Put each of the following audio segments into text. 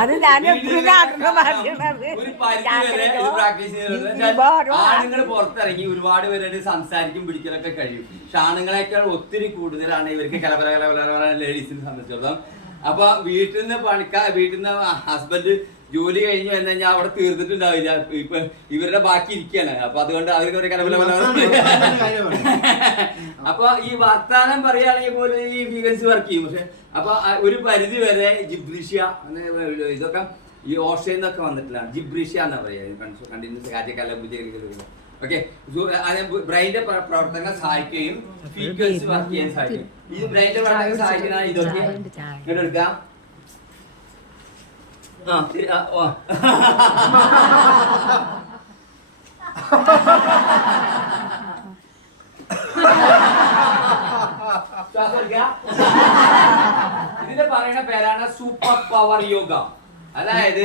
അത് ഞാൻ ആണുങ്ങൾ പുറത്തിറങ്ങി ഒരുപാട് പേരായിട്ട് സംസാരിക്കും പിടിക്കലൊക്കെ കഴിയും. പക്ഷെ ആണുങ്ങളെക്കാൾ ഒത്തിരി കൂടുതലാണ് ഇവർക്ക് കലപര ലേഡീസിനെ സംബന്ധിച്ചിടത്തോളം. അപ്പൊ വീട്ടിൽ നിന്ന് ഹസ്ബൻഡ് ജോലി കഴിഞ്ഞു വന്നു കഴിഞ്ഞാൽ അവിടെ തീർന്നിട്ടുണ്ടാവില്ല. ഇപ്പൊ ഇവരുടെ ബാക്കി ഇരിക്കാണ്. അപ്പൊ അതുകൊണ്ട് അവർക്ക് കലപല അപ്പൊ ഈ വർത്താനം പറയുകയാണെങ്കിൽ പോലും ഈ വീഗൻസ് വർക്ക് ചെയ്യും. പക്ഷെ അപ്പൊ ഒരു പരിധി വരെ ജിബ്രിഷ്യ ഇതൊക്കെ ഈ ഓസ്ട്രേലിയയിൽ നിന്നൊക്കെ വന്നിട്ടുള്ളതാണ്. ജിബ്രിഷ്യ എന്നാ പറയാ കണ്ടിന്യൂസ് കാര്യക്കാലം. ഓക്കെ, ബ്രെയിന്റെ പ്രവർത്തനങ്ങൾ സഹായിക്കുകയും ഫീച്ചേഴ്സ് വർക്ക് ചെയ്യാൻ സഹായിക്കും. ഈ ബ്രെയിന്റെ പ്രവർത്തനങ്ങൾ സഹായിക്കുന്ന ഇതൊക്കെ ഇങ്ങോട്ട് എടുക്കാം. ഇതിന്റെ പറയുന്ന പേരാണ് സൂപ്പർ പവർ യോഗ. അതായത്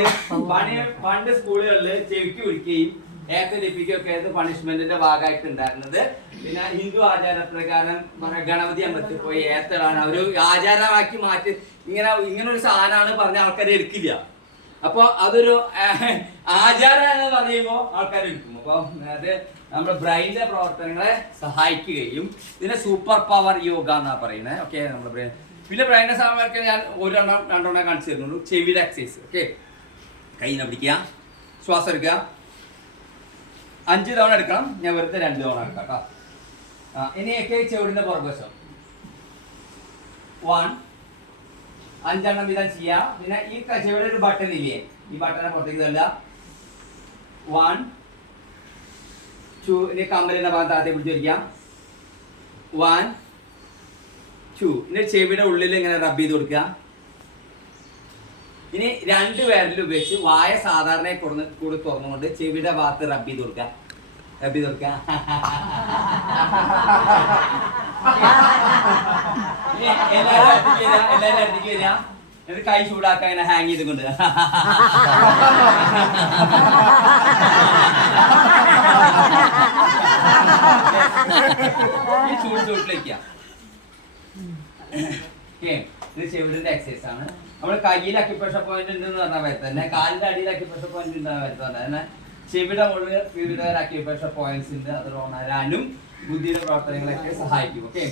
പണ്ട് സ്കൂളുകളിൽ ചെവിക്ക് പിടിക്കുകയും ഏക്കലിപ്പിക്കുകയൊക്കെ ആയിരുന്നു പണിഷ്മെന്റിന്റെ ഭാഗമായിട്ട് ഉണ്ടായിരുന്നത്. പിന്നെ ഹിന്ദു ആചാരപ്രകാരം ഗണപതി അമ്പലത്തിൽ പോയി ഏത്തലാണ് അവര് ആചാരമാക്കി മാറ്റി. ഇങ്ങനെ ഒരു സാധനമാണ് പറഞ്ഞ ആൾക്കാരെ എടുക്കില്ല. അപ്പൊ അതൊരു ആചാരം എന്ന് പറയുമ്പോൾ ആൾക്കാർ എടുക്കും. അപ്പൊ അത് നമ്മുടെ ബ്രെയിനിന്റെ പ്രവർത്തനങ്ങളെ സഹായിക്കുകയും ഇതിനെ സൂപ്പർ പവർ യോഗ എന്നാ പറയുന്നത്. ഓക്കെ, നമ്മുടെ ബ്രെയിൻ പിന്നെ ബ്രെയിനെ സഹായിക്കാൻ ഞാൻ രണ്ടെണ്ണം കാണിച്ചു തരുന്നുള്ളൂ. ചെവിയുടെ എക്സസൈസ്. ഓക്കെ, കൈനെ പിടിക്കുക, ശ്വാസം എടുക്കുക. 5 തവണ എടുക്കണം. ഞാൻ വെറുതെ 2 തവണ എടുക്കാം കേട്ടോ. ഇനിയൊക്കെ ചെവിടിന്റെ പുറകുവശം 1 5 എണ്ണം വീതം ചെയ്യാം. പിന്നെ ഈ ചെവിയുടെ ഒരു ബട്ടൺ ഇല്ലേ, ഈ ബട്ടനെ പുറത്തേക്ക് തല്ല. 1 2 ഇനി കമ്പലിന്റെ ഭാഗത്ത് ആദ്യം പിടിച്ചിരിക്കാം. 1 2 ഇനി ചെവിയുടെ ഉള്ളിൽ ഇങ്ങനെ റബ്ബ് ചെയ്ത് കൊടുക്കുക. ഇനി 2 വിരലിൽ ഉപയോഗിച്ച് വായ സാധാരണ കൂടെ തുറന്നുകൊണ്ട് ചെവിയുടെ ഭാഗത്ത് റബ്ബ് ചെയ്ത് കൊടുക്കുക. എല്ലാരും അടുത്തേക്ക് വരിക. എന്നിട്ട് കൈ ചൂടാക്കാൻ ഇങ്ങനെ ഹാങ് ചെയ്തുകൊണ്ട് ഈ ചൂട്ടിലേക്ക് ചെവിടിന്റെ എക്സസൈസ് ആണ്. നമ്മൾ കയ്യിൽ അക്യുപ്രഷർ പോയിന്റ് ഉണ്ടെന്ന് പറഞ്ഞാൽ വരുത്തന്നെ, കാലിന്റെ അടിയിൽ അക്യുപ്രഷർ പോയിന്റ് ഉണ്ടെന്ന് വരുത്തന്നെ. ചെവിയുടെ മുകളിൽ വിവിധ അക്യുപ്രഷർ പോയിന്റ്സ് ഉണ്ട്. അത് ഉണരാനും ബുദ്ധിയുടെ പ്രവർത്തനങ്ങളൊക്കെ സഹായിക്കും. ഓക്കെ,